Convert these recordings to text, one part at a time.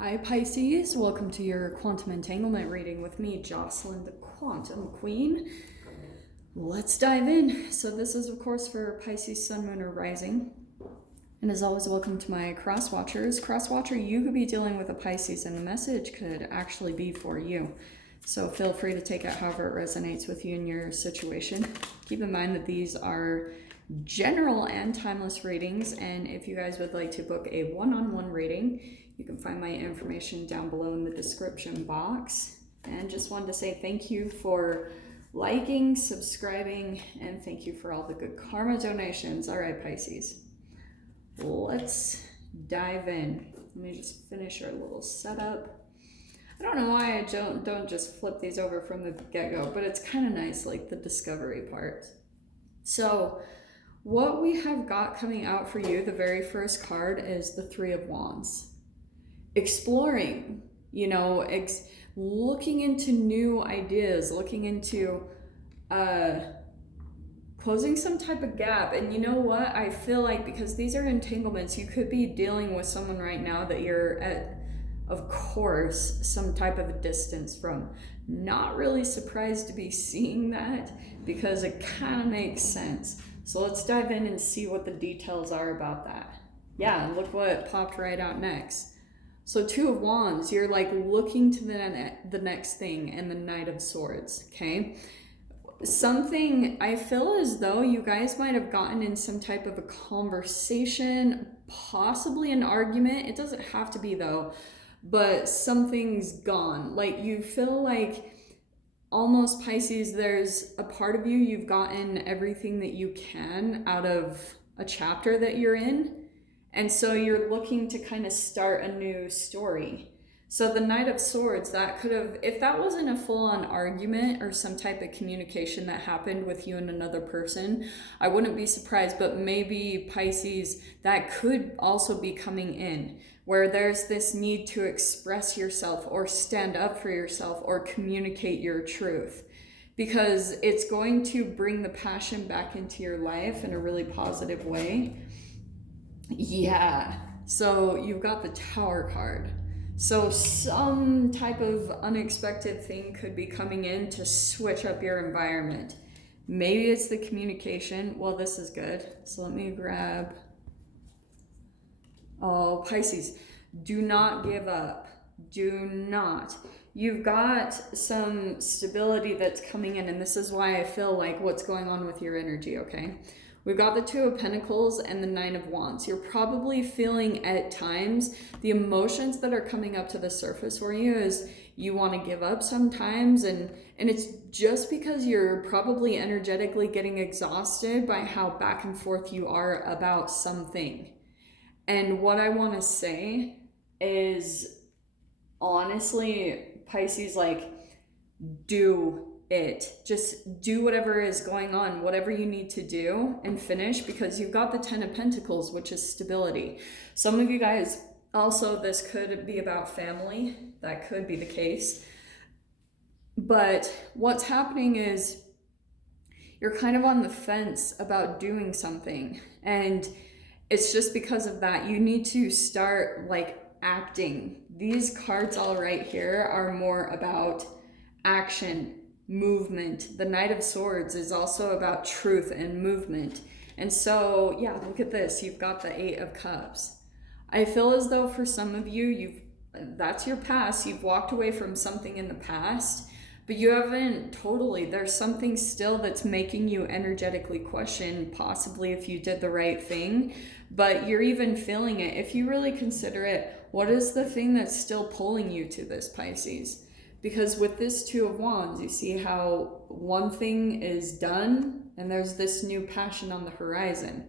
Hi Pisces, welcome to your quantum entanglement reading with me, Jocelyn, the Quantum Queen. Let's dive in. So this is of course for Pisces, Sun, Moon, or Rising. And as always, welcome to my cross watchers. Cross watcher, you could be dealing with a Pisces and the message could actually be for you. So feel free to take it however it resonates with you in your situation. Keep in mind that these are general and timeless readings, and if you guys would like to book a one-on-one reading, you can find my information down below in the description box. And just wanted to say thank you for liking, subscribing, and thank you for all the good karma donations. All right, Pisces, let's dive in. Let me just finish our little setup. I don't know why I don't just flip these over from the get-go, but it's kind of nice, like the discovery part. So what we have got coming out for you, the very first card is the Three of Wands. Exploring, looking into new ideas, looking into closing some type of gap. And you know what? I feel like because these are entanglements, you could be dealing with someone right now that you're at, of course, some type of a distance from. Not really surprised to be seeing that because it kind of makes sense. So let's dive in and see what the details are about that. Yeah, and look what popped right out next. So Two of Wands, you're like looking to the next thing, and the Knight of Swords, okay? Something, I feel as though you guys might have gotten in some type of a conversation, possibly an argument. It doesn't have to be though, but something's gone. Like you feel like almost Pisces, there's a part of you, you've gotten everything that you can out of a chapter that you're in. And so you're looking to kind of start a new story. So the Knight of Swords, that could have, if that wasn't a full-on argument or some type of communication that happened with you and another person, I wouldn't be surprised, but maybe Pisces, that could also be coming in, where there's this need to express yourself or stand up for yourself or communicate your truth, because it's going to bring the passion back into your life in a really positive way. Yeah, so you've got the Tower card. So some type of unexpected thing could be coming in to switch up your environment. Maybe it's the communication. Well, this is good. So let me grab... Oh, Pisces, do not give up. Do not. You've got some stability that's coming in, and this is why I feel like what's going on with your energy, okay? We've got the Two of Pentacles and the Nine of Wands. You're probably feeling at times the emotions that are coming up to the surface for you is you want to give up sometimes, and it's just because you're probably energetically getting exhausted by how back and forth you are about something. And what I want to say is, honestly, Pisces, like, do it. Just do whatever is going on, whatever you need to do, and finish, because you've got the Ten of Pentacles, which is stability. Some of you guys, also, this could be about family. That could be the case. But what's happening is you're kind of on the fence about doing something, and it's just because of that. You need to start like acting. These cards all right here are more about action, movement. The Knight of Swords is also about truth and movement. And so, yeah, look at this. You've got the Eight of Cups. I feel as though for some of you, that's your past. You've walked away from something in the past, but you haven't totally. There's something still that's making you energetically question possibly if you did the right thing, but you're even feeling it. If you really consider it, what is the thing that's still pulling you to this, Pisces? Because with this Two of Wands, you see how one thing is done and there's this new passion on the horizon.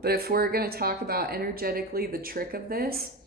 But if we're going to talk about energetically the trick of this,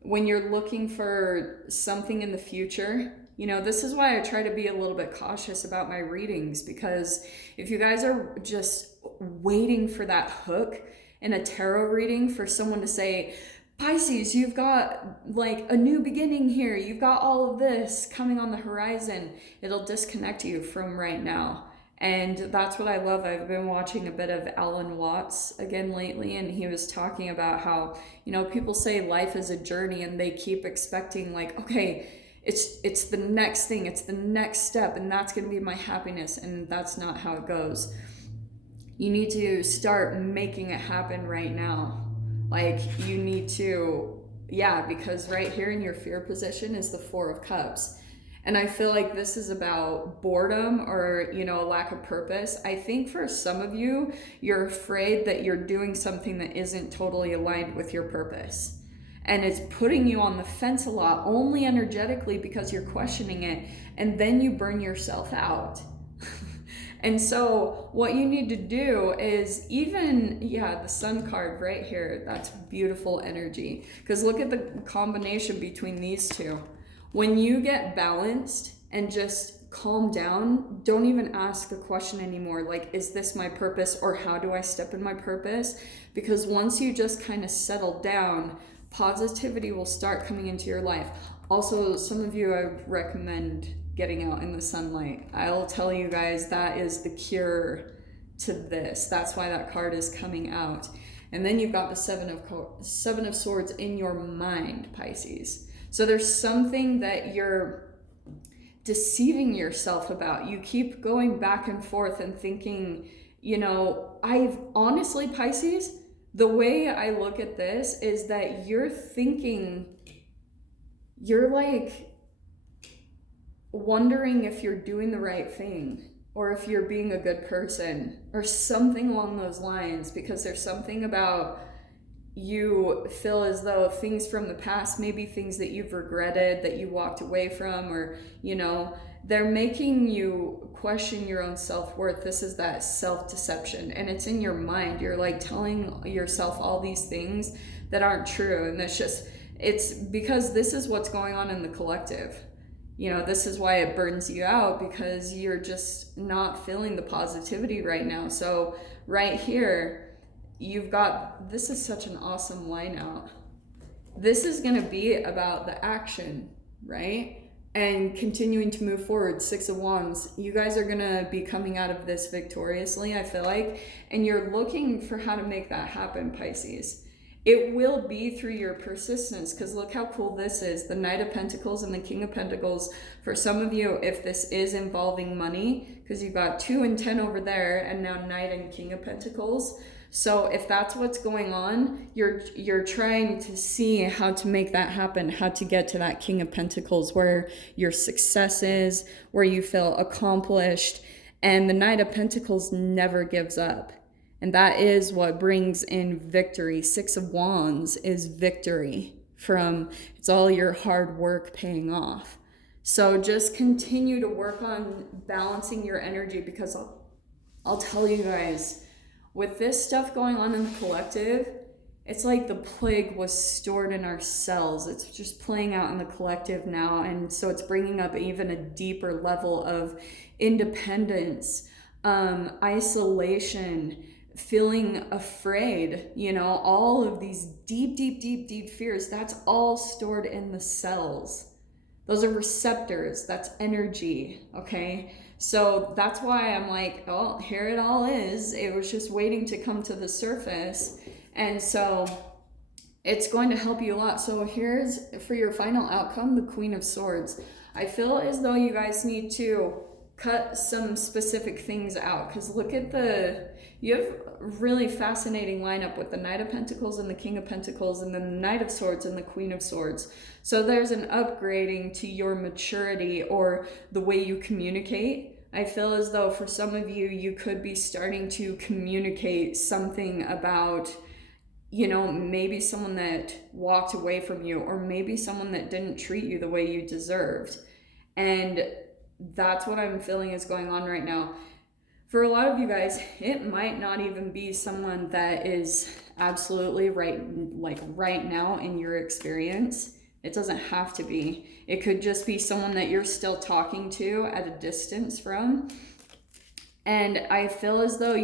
when you're looking for something in the future, this is why I try to be a little bit cautious about my readings, because if you guys are just waiting for that hook in a tarot reading for someone to say, Pisces, you've got like a new beginning here, you've got all of this coming on the horizon, it'll disconnect you from right now. And that's what I love. I've been watching a bit of Alan Watts again lately, and he was talking about how, you know, people say life is a journey and they keep expecting like, okay, it's the next thing, it's the next step, and that's going to be my happiness. And that's not how it goes. You need to start making it happen right now. Like, you need to, yeah, because right here in your fear position is the Four of Cups. And I feel like this is about boredom or, you know, a lack of purpose. I think for some of you, you're afraid that you're doing something that isn't totally aligned with your purpose. And it's putting you on the fence a lot, only energetically, because you're questioning it. And then you burn yourself out. And so what you need to do is even, yeah, the Sun card right here, that's beautiful energy. Because look at the combination between these two. When you get balanced and just calm down, don't even ask the question anymore, like, is this my purpose, or how do I step in my purpose? Because once you just kind of settle down, positivity will start coming into your life. Also, some of you, I recommend getting out in the sunlight. I'll tell you guys, that is the cure to this. That's why that card is coming out. And then you've got the Seven of Swords in your mind, Pisces. So there's something that you're deceiving yourself about. You keep going back and forth and thinking, you know, I've honestly, Pisces, the way I look at this is that you're thinking, you're like wondering if you're doing the right thing or if you're being a good person or something along those lines, because there's something about you feel as though things from the past, maybe things that you've regretted, that you walked away from, or, you know, they're making you question your own self-worth. This is that self-deception, and it's in your mind. You're like telling yourself all these things that aren't true, and it's because this is what's going on in the collective. You know, this is why it burns you out, because you're just not feeling the positivity right now. So right here, you've got, this is such an awesome line out. This is going to be about the action, right? And continuing to move forward. Six of Wands. You guys are going to be coming out of this victoriously, I feel like. And you're looking for how to make that happen, Pisces. It will be through your persistence, because look how cool this is. The Knight of Pentacles and the King of Pentacles. For some of you, if this is involving money, because you've got 2 and 10 over there, and now Knight and King of Pentacles. So if that's what's going on, you're trying to see how to make that happen, how to get to that King of Pentacles where your success is, where you feel accomplished. And the Knight of Pentacles never gives up. And that is what brings in victory. Six of Wands is victory from, it's all your hard work paying off. So just continue to work on balancing your energy, because I'll tell you guys, with this stuff going on in the collective, it's like the plague was stored in our cells. It's just playing out in the collective now. And so it's bringing up even a deeper level of independence, isolation, feeling afraid, you know, all of these deep fears. That's all stored in the cells. Those are receptors. That's energy, okay? So that's why I'm like, oh, here it all is. It was just waiting to come to the surface. And so it's going to help you a lot. So here's, for your final outcome, the Queen of Swords. I feel as though you guys need to cut some specific things out, because look at you have a really fascinating lineup with the Knight of Pentacles and the King of Pentacles, and then the Knight of Swords and the Queen of Swords. So there's an upgrading to your maturity or the way you communicate. I feel as though for some of you, you could be starting to communicate something about, you know, maybe someone that walked away from you, or maybe someone that didn't treat you the way you deserved. And that's what I'm feeling is going on right now. For a lot of you guys, it might not even be someone that is absolutely right now in your experience. It doesn't have to be. It could just be someone that you're still talking to at a distance from. And I feel as though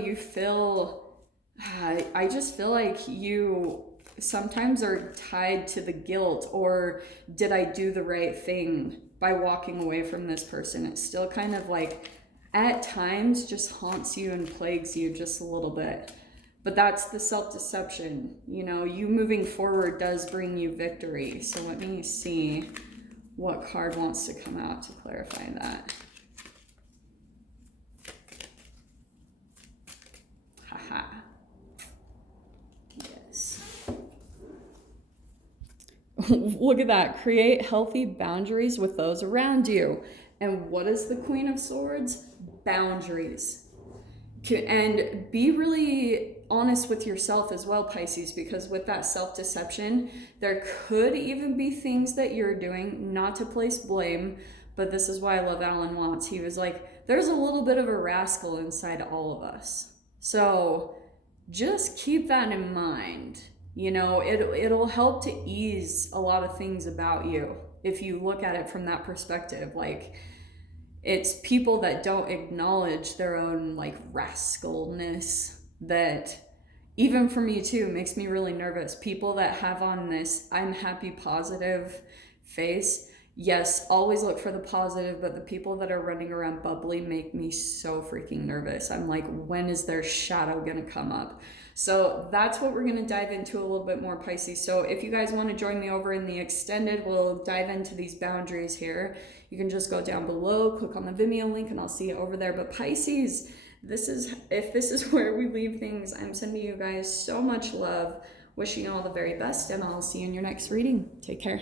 I just feel like you sometimes are tied to the guilt, or did I do the right thing by walking away from this person? It's still kind of like at times just haunts you and plagues you just a little bit. But that's the self-deception. You know, you moving forward does bring you victory. So let me see what card wants to come out to clarify that. Haha. Yes. Look at that. Create healthy boundaries with those around you. And what is the Queen of Swords? Boundaries. And be really honest with yourself as well, Pisces, because with that self-deception, there could even be things that you're doing, not to place blame, but this is why I love Alan Watts. He was like, there's a little bit of a rascal inside all of us. So just keep that in mind. You know, it'll help to ease a lot of things about you if you look at it from that perspective. Like, it's people that don't acknowledge their own like rascalness that, even for me too, makes me really nervous. People that have on this I'm happy positive face. Yes, always look for the positive, but the people that are running around bubbly make me so freaking nervous. I'm like, when is their shadow gonna come up? So that's what we're gonna dive into a little bit more, Pisces. So if you guys want to join me over in the extended, we'll dive into these boundaries here. You can just go down below, click on the Vimeo link, and I'll see you over there. But Pisces, if this is where we leave things, I'm sending you guys so much love, wishing you all the very best, and I'll see you in your next reading. Take care.